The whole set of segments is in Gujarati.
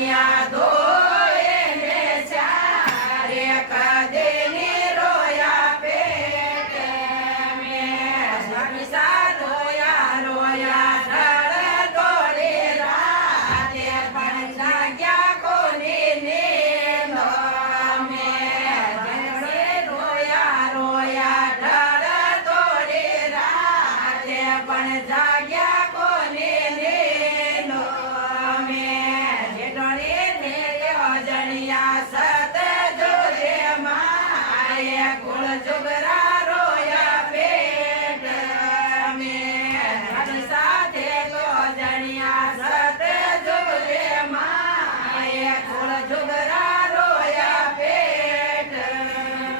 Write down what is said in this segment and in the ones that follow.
જણિયા ધોય ને ચારે કદીની રોયા પેટ મેં જગસા રોયા રોયા ઢળ દોડી રાતે પણ જાગ્યા કોની નીંદ મેં જગસે રોયા રોયા ઢળ દોડી રાતે પણ જાગ્યા કોની નીંદ મેં જેઠોણી ને જણિયા સત જોજે માએ કુળ જુગરા રોયા પેટ મેં સાથે તો જણિયા સત જોજે માએ કુળ જુગરા રોયા પેટ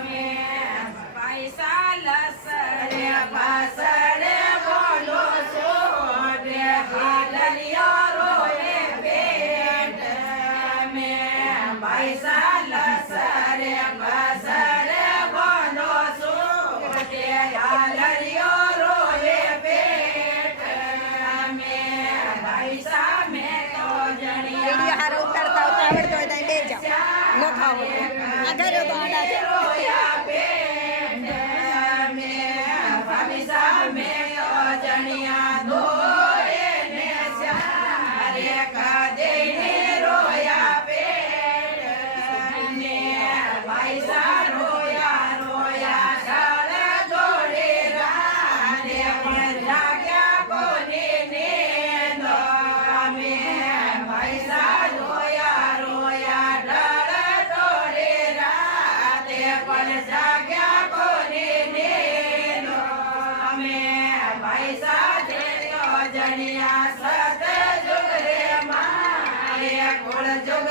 મેં પૈસા લસરે પાસરે બોલો છોડે હાલલિયો રોય પેટ મેં પૈસા લસરે પાસરે બોલો છોડે હાલલિયો રોય પેટ મેં પૈસા મેં તો જણિયા વિડિયો હારો ઉતારતા આવડતો હોય તો બે જાઓ ન ખાવો આગળ તો આડા છે રોયા પેટ મેં પૈસા મેં તો જણિયા ધોય ને ચારે કદીની રોયા પેટ મેં પૈસા રોયા રોયા ઢળ દોડી રાતે પણ જાગ્યા કોની નીંદ મેં પૈસા રોયા રોયા ઢળ દોડી રાતે પણ જાગ્યા કોની નીંદ મેં પૈસા દેતો જણિયા સત જુગરે માએ કુળ જુગ